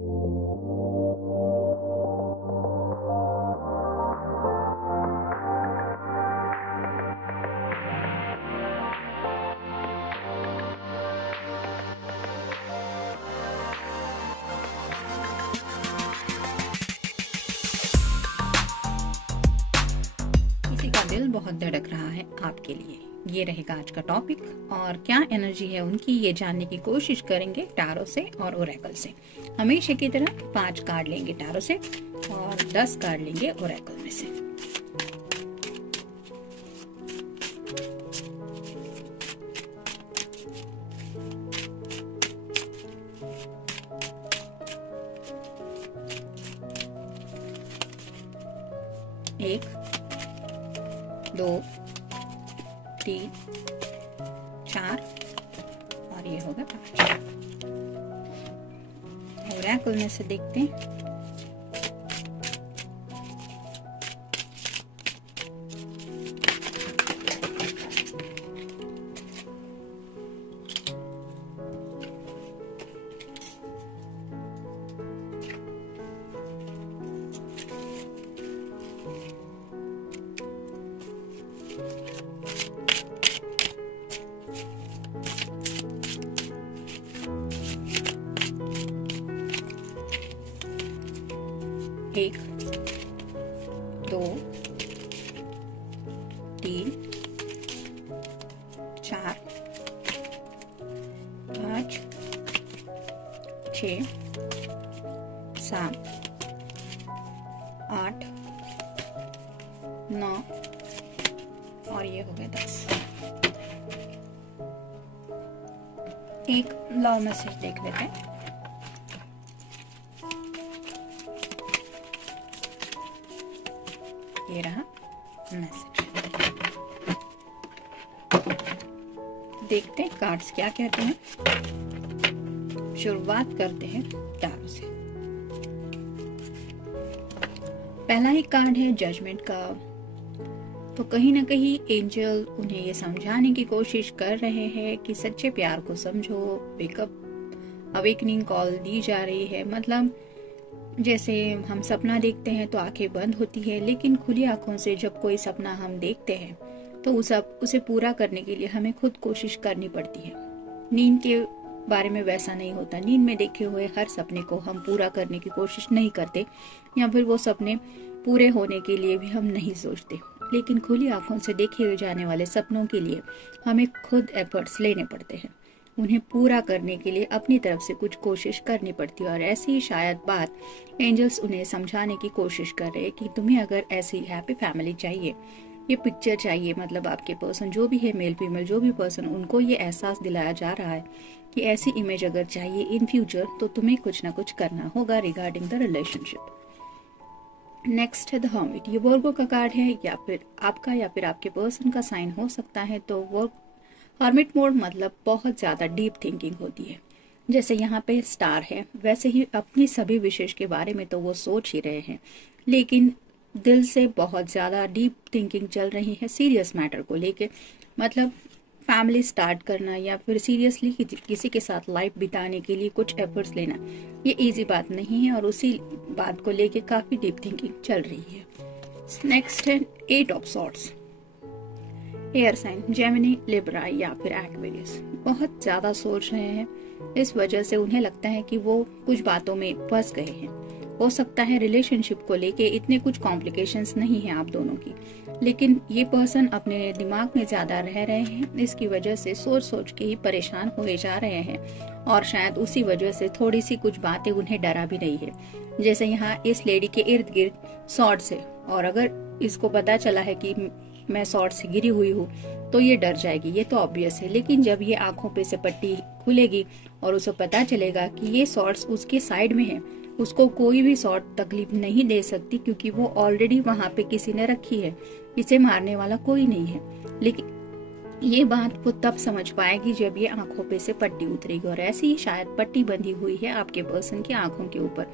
किसी का दिल बहुत धड़क रहा है आपके लिए, ये रहेगा आज का टॉपिक। और क्या एनर्जी है उनकी, ये जानने की कोशिश करेंगे टैरो से और ओरेकल से। हमेशा की तरह 5 कार्ड लेंगे टैरो से और 10 कार्ड लेंगे ओरेकल में से। एक, 2, 3, 4 और ये होगा 5। ओरेकल में से देखते हैं। एक, 2, 3, 4, 5, 6, 7, 8, 9 और ये हो गए 10। एक लव मैसेज देख लेते हैं। ये रहा मैसेज। देखते हैं कार्ड्स क्या कहते हैं। शुरुआत करते हैं टैरो से। पहला ही कार्ड है जजमेंट का। तो कहीं ना कहीं एंजल उन्हें ये समझाने की कोशिश कर रहे हैं कि सच्चे प्यार को समझो। वेकअप अवेकनिंग कॉल दी जा रही है। मतलब जैसे हम सपना देखते हैं तो आंखें बंद होती है, लेकिन खुली आंखों से जब कोई सपना हम देखते हैं तो उसे पूरा करने के लिए हमें खुद कोशिश करनी पड़ती है। नींद के बारे में वैसा नहीं होता। नींद में देखे हुए हर सपने को हम पूरा करने की कोशिश नहीं करते, या फिर वो सपने पूरे होने के लिए भी हम नहीं सोचते। लेकिन खुली आंखों से देखे जाने वाले सपनों के लिए हमें खुद एफर्ट्स लेने पड़ते हैं। उन्हें पूरा करने के लिए अपनी तरफ से कुछ कोशिश करनी पड़ती है। और ऐसी ही शायद बात एंजल्स उन्हें समझाने की कोशिश कर रहे हैं कि तुम्हें अगर ऐसी हैप्पी फैमिली चाहिए, ये पिक्चर चाहिए, मतलब आपके पर्सन जो भी है, मेल फीमेल जो भी पर्सन, उनको ये एहसास दिलाया जा रहा है कि ऐसी इमेज अगर चाहिए इन फ्यूचर तो तुम्हें कुछ ना कुछ करना होगा रिगार्डिंग द रिलेशनशिप। नेक्स्ट है द हर्मिट। ये वर्गो का कार्ड है, या फिर आपके पर्सन का साइन हो सकता है। तो वर्ग हर्मिट मोड मतलब बहुत ज्यादा डीप थिंकिंग होती है। जैसे यहाँ पे स्टार है, वैसे ही अपनी सभी विशेष के बारे में तो वो सोच ही रहे हैं, लेकिन दिल से बहुत ज्यादा डीप थिंकिंग चल रही है सीरियस मैटर को लेके। मतलब फैमिली स्टार्ट करना या फिर सीरियसली किसी के साथ लाइफ बिताने के लिए कुछ एफर्ट्स लेना, ये इजी बात नहीं है। और उसी बात को लेके काफी डीप थिंकिंग चल रही है। नेक्स्ट है 8 of swords. Air sign Gemini, Libra या फिर एक्वेरियस बहुत ज्यादा सोच रहे हैं। इस वजह से उन्हें लगता है कि वो कुछ बातों में फंस गए हैं। हो सकता है रिलेशनशिप को लेके इतने कुछ कॉम्प्लिकेशंस नहीं है आप दोनों की, लेकिन ये पर्सन अपने दिमाग में ज्यादा रह रहे हैं। इसकी वजह से सोच सोच के ही परेशान हुए जा रहे हैं। और शायद उसी वजह से थोड़ी सी कुछ बातें उन्हें डरा भी रही है। जैसे यहाँ इस लेडी के इर्द गिर्द सॉर्ड्स है, और अगर इसको पता चला है कि मैं सॉर्ड से गिरी हुई हूँ तो ये डर जाएगी, ये तो ऑब्वियस है। लेकिन जब ये आंखों पे से पट्टी खुलेगी और उसे पता चलेगा कि ये सॉर्ड्स उसके साइड में है, उसको कोई भी सॉर्ड तकलीफ नहीं दे सकती, क्योंकि वो ऑलरेडी वहां पे किसी ने रखी है। इसे मारने वाला कोई नहीं है। लेकिन ये बात वो तब समझ पाएगी जब ये आंखों पे से पट्टी उतरेगी। और ऐसी ही शायद पट्टी बंधी हुई है आपके पर्सन की आंखों के ऊपर,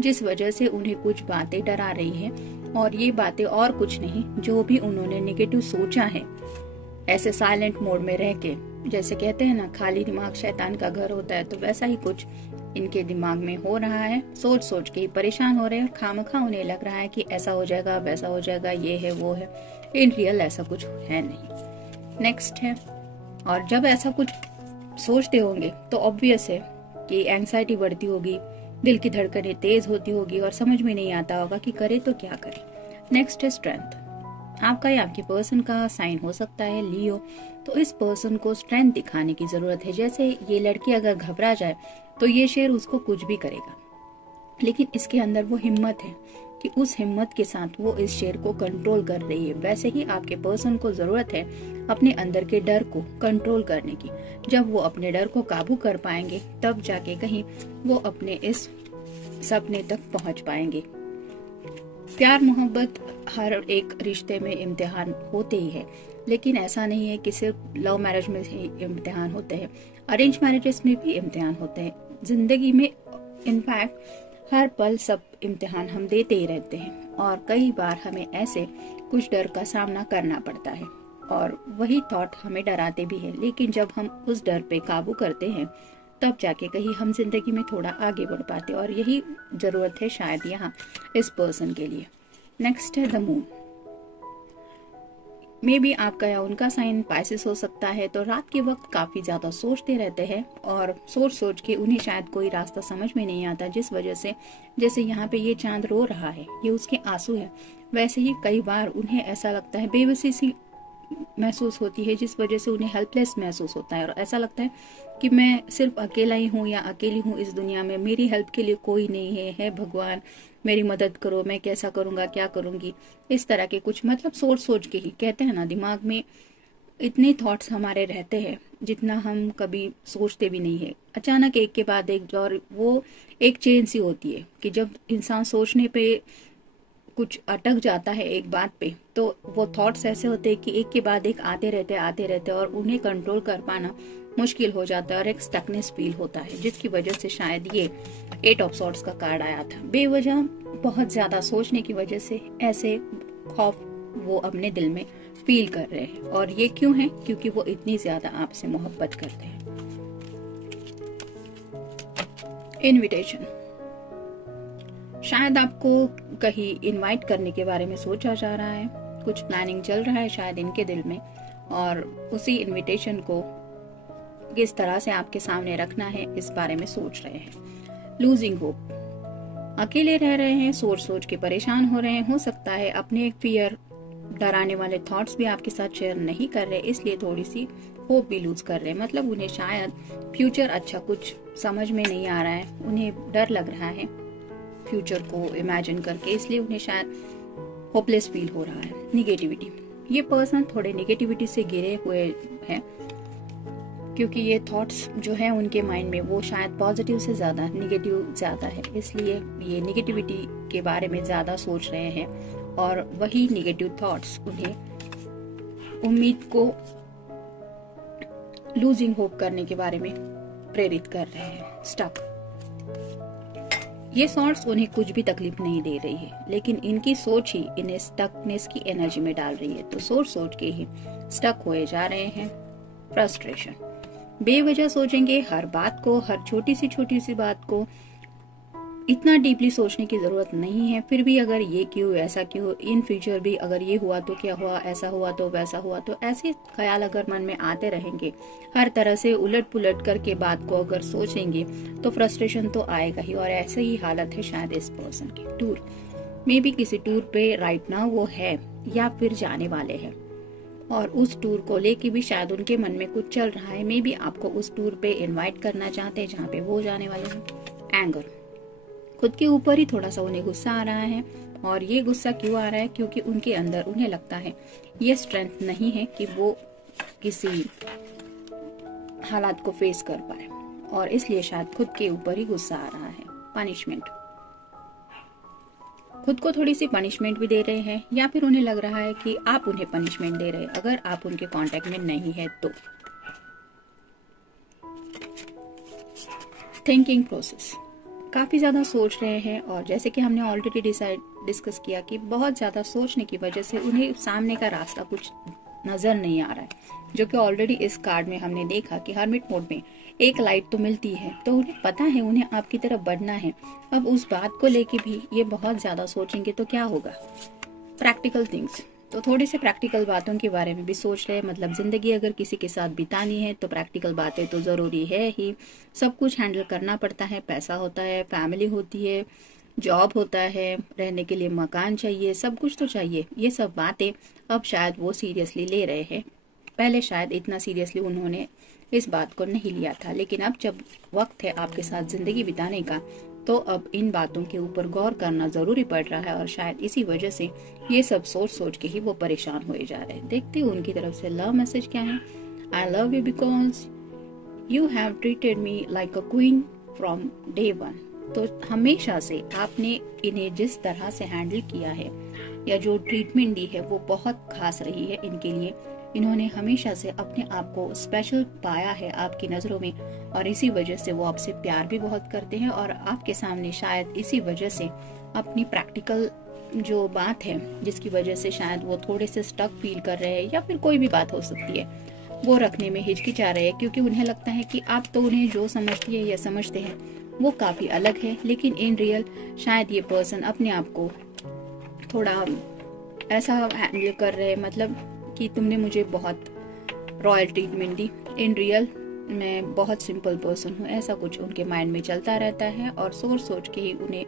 जिस वजह से उन्हें कुछ बातें डरा रही हैं। और ये बातें और कुछ नहीं, जो भी उन्होंने नेगेटिव सोचा है ऐसे साइलेंट मोड में रह के, जैसे कहते हैं ना खाली दिमाग शैतान का घर होता है, तो वैसा ही कुछ इनके दिमाग में हो रहा है। सोच सोच के ही परेशान हो रहे हैं, खामखा उन्हें लग रहा है कि ऐसा हो जाएगा, वैसा हो जाएगा, ये है वो है। इन रियल ऐसा कुछ है नहीं। नेक्स्ट है, और जब ऐसा कुछ सोचते होंगे तो ऑब्वियस है कि एंग्जाइटी बढ़ती होगी, दिल की धड़कनें तेज होती होगी और समझ में नहीं आता होगा कि करे तो क्या करे। नेक्स्ट है स्ट्रेंथ। आपका या आपके पर्सन का साइन हो सकता है लियो, तो इस पर्सन को स्ट्रेंथ दिखाने की जरूरत है। जैसे ये लड़की अगर घबरा जाए तो ये शेर उसको कुछ भी करेगा, लेकिन इसके अंदर वो हिम्मत है कि उस हिम्मत के साथ वो इस शेर को कंट्रोल कर रही है। वैसे ही आपके पर्सन को जरूरत है अपने अंदर के डर को कंट्रोल करने की। जब वो अपने डर को काबू कर पाएंगे तब जाके कहीं वो अपने इस सपने तक पहुंच पाएंगे। प्यार मोहब्बत हर एक रिश्ते में इम्तिहान होते ही है, लेकिन ऐसा नहीं है कि सिर्फ लव मैरिज में ही इम्तिहान होते हैं, अरेंज मैरिजेस में भी इम्तिहान होते हैं। जिंदगी में इनफैक्ट हर पल सब इम्तिहान हम देते ही रहते हैं, और कई बार हमें ऐसे कुछ डर का सामना करना पड़ता है और वही थॉट हमें डराते भी है। लेकिन जब हम उस डर पे काबू करते हैं तब जाके कहीं हम जिंदगी में थोड़ा आगे बढ़ पाते, और यही जरूरत है शायद यहाँ इस पर्सन के लिए। नेक्स्ट है द मून। मे बी आपका या उनका साइन पाइसेस हो सकता है, तो रात के वक्त काफी ज्यादा सोचते रहते हैं और सोच सोच के उन्हें शायद कोई रास्ता समझ में नहीं आता, जिस वजह से जैसे यहाँ पे ये चांद रो रहा है, ये उसके आंसू है, वैसे ही कई बार उन्हें ऐसा लगता है, बेबसी सी महसूस होती है, जिस वजह से उन्हें हेल्पलेस महसूस होता है और ऐसा लगता है कि मैं सिर्फ अकेला ही हूँ या अकेली हूँ इस दुनिया में, मेरी हेल्प के लिए कोई नहीं है, हे भगवान मेरी मदद करो, मैं कैसा करूंगा, क्या करूंगी, इस तरह के कुछ मतलब सोच सोच के ही, कहते हैं ना दिमाग में इतने थॉट्स हमारे रहते हैं जितना हम कभी सोचते भी नहीं है। अचानक एक के बाद एक, और वो एक चेन सी होती है कि जब इंसान सोचने पे कुछ अटक जाता है एक बात पे, तो वो थॉट्स ऐसे होते हैं कि एक के बाद एक आते रहते और उन्हें कंट्रोल कर पाना मुश्किल हो जाता है और एक स्टकनेस फील होता है, जिसकी वजह से शायद ये 8 ऑफ सॉर्ड्स का कार्ड आया था। बेवजह बहुत ज्यादा सोचने की वजह से ऐसे खौफ वो अपने दिल में फील कर रहे हैं, और ये क्यों है? क्योंकि वो इतनी ज्यादा आपसे मोहब्बत करते हैं। इनविटेशन। शायद आपको कहीं इनवाइट करने के बारे में सोचा जा रहा है, कुछ प्लानिंग चल रहा है शायद इनके दिल में, और उसी इनविटेशन को किस तरह से आपके सामने रखना है इस बारे में सोच रहे हैं। Losing hope. अकेले रह रहे हैं, सोच सोच के परेशान हो रहे हैं, हो सकता है अपने फियर, डराने वाले थॉट्स भी आपके साथ शेयर नहीं कर रहे, इसलिए थोड़ी सी होप भी लूज कर रहे हैं। मतलब उन्हें शायद फ्यूचर अच्छा कुछ समझ में नहीं आ रहा है, उन्हें डर लग रहा है फ्यूचर को इमेजिन करके, इसलिए उन्हें शायद होपलेस फील हो रहा है। निगेटिविटी। ये पर्सन थोड़े निगेटिविटी से घिरे हुए हैं, क्योंकि ये थॉट्स जो है उनके माइंड में वो शायद पॉजिटिव से ज्यादा निगेटिव ज्यादा है, इसलिए ये निगेटिविटी के बारे में ज्यादा सोच रहे हैं, और वही निगेटिव थॉट्स उन्हें उम्मीद को लूजिंग होप करने के बारे में प्रेरित कर रहे हैं। स्टक। ये थॉट्स उन्हें कुछ भी तकलीफ नहीं दे रही है, लेकिन इनकी सोच ही इन्हें स्टकनेस की एनर्जी में डाल रही है, तो सोच सोच के ही स्टक होए जा रहे हैं। फ्रस्ट्रेशन। बेवजह सोचेंगे हर बात को, हर छोटी सी बात को, इतना डीपली सोचने की जरूरत नहीं है। फिर भी अगर ये क्यों, ऐसा क्यों, इन फ्यूचर भी अगर ये हुआ तो क्या हुआ, ऐसा हुआ तो वैसा हुआ तो, ऐसे ख्याल अगर मन में आते रहेंगे, हर तरह से उलट पुलट करके बात को अगर सोचेंगे तो फ्रस्ट्रेशन तो आएगा ही, और ऐसे ही हालत है शायद इस पर्सन की। टूर। मे बी किसी टूर पे राइट नाउ वो है या फिर जाने वाले हैं, और उस टूर को लेके भी शायद उनके मन में कुछ चल रहा है। मे बी आपको उस टूर पे इनवाइट करना चाहते हैं जहाँ पे वो जाने वाले हैं। एंगर। खुद के ऊपर ही थोड़ा सा उन्हें गुस्सा आ रहा है, और ये गुस्सा क्यों आ रहा है? क्योंकि उनके अंदर उन्हें लगता है ये स्ट्रेंथ नहीं है कि वो किसी हालात को फेस कर पाए, और इसलिए शायद खुद के ऊपर ही गुस्सा आ रहा है। पनिशमेंट। खुद को थोड़ी सी पनिशमेंट भी दे रहे हैं, या फिर उन्हें लग रहा है कि आप उन्हें पनिशमेंट दे रहे हैं अगर आप उनके कांटेक्ट में नहीं है तो। Thinking process. काफी ज्यादा सोच रहे हैं, और जैसे कि हमने ऑलरेडी डिस्कस किया कि बहुत ज्यादा सोचने की वजह से उन्हें सामने का रास्ता कुछ नजर नहीं आ रहा है, जो कि ऑलरेडी इस कार्ड में हमने देखा कि हर्मिट मोड में एक लाइट तो मिलती है, तो उन्हें पता है उन्हें आपकी तरफ बढ़ना है। अब उस बात को लेके भी ये बहुत ज्यादा सोचेंगे तो क्या होगा। प्रैक्टिकल थिंग्स, तो थोड़ी से प्रैक्टिकल बातों के बारे में भी सोच रहे हैं। मतलब जिंदगी अगर किसी के साथ बितानी है तो प्रैक्टिकल बातें तो जरूरी है ही। सब कुछ हैंडल करना पड़ता है, पैसा होता है, फैमिली होती है, जॉब होता है, रहने के लिए मकान चाहिए, सब कुछ तो चाहिए। ये सब बातें अब शायद वो सीरियसली ले रहे हैं। पहले शायद इतना सीरियसली उन्होंने इस बात को नहीं लिया था, लेकिन अब जब वक्त है आपके साथ जिंदगी बिताने का, तो अब इन बातों के ऊपर गौर करना जरूरी पड़ रहा है। और शायद इसी वजह से ये सब सोच सोच के ही वो परेशान हुए जा रहे हैं। देखते हो उनकी तरफ से लव मैसेज क्या है। I love you because you have treated me like a queen from day one. तो हमेशा से आपने इन्हें जिस तरह से हैंडल किया है या जो ट्रीटमेंट दी है वो बहुत खास रही है इनके लिए। इन्होंने हमेशा से अपने आप को स्पेशल पाया है आपकी नजरों में, और इसी वजह से वो आपसे प्यार भी बहुत करते हैं। और आपके सामने शायद इसी वजह से अपनी प्रैक्टिकल जो बात है, जिसकी वजह से शायद वो थोड़े से स्टक फील कर रहे हैं, या फिर कोई भी बात हो सकती है, वो रखने में हिचकिचा रहे हैं। क्योंकि उन्हें लगता है कि आप तो उन्हें जो समझती है या समझते हैं वो काफी अलग है, लेकिन इन रियल शायद ये पर्सन अपने आप को थोड़ा ऐसा हैंडल कर रहे हैं, मतलब कि तुमने मुझे बहुत royal treatment the, in real मैं बहुत सिंपल पर्सन हूँ, ऐसा कुछ उनके माइंड में चलता रहता है। और सोच सोच के ही उन्हें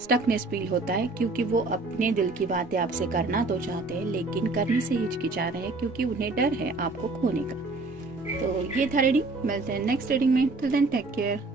स्टकनेस फील होता है, क्योंकि वो अपने दिल की बातें आपसे करना तो चाहते हैं, लेकिन करने से हिचकिचा रहे हैं क्योंकि उन्हें डर है आपको खोने का। तो ये था रीडिंग, मिलते हैं नेक्स्ट रीडिंग में। Till then take care.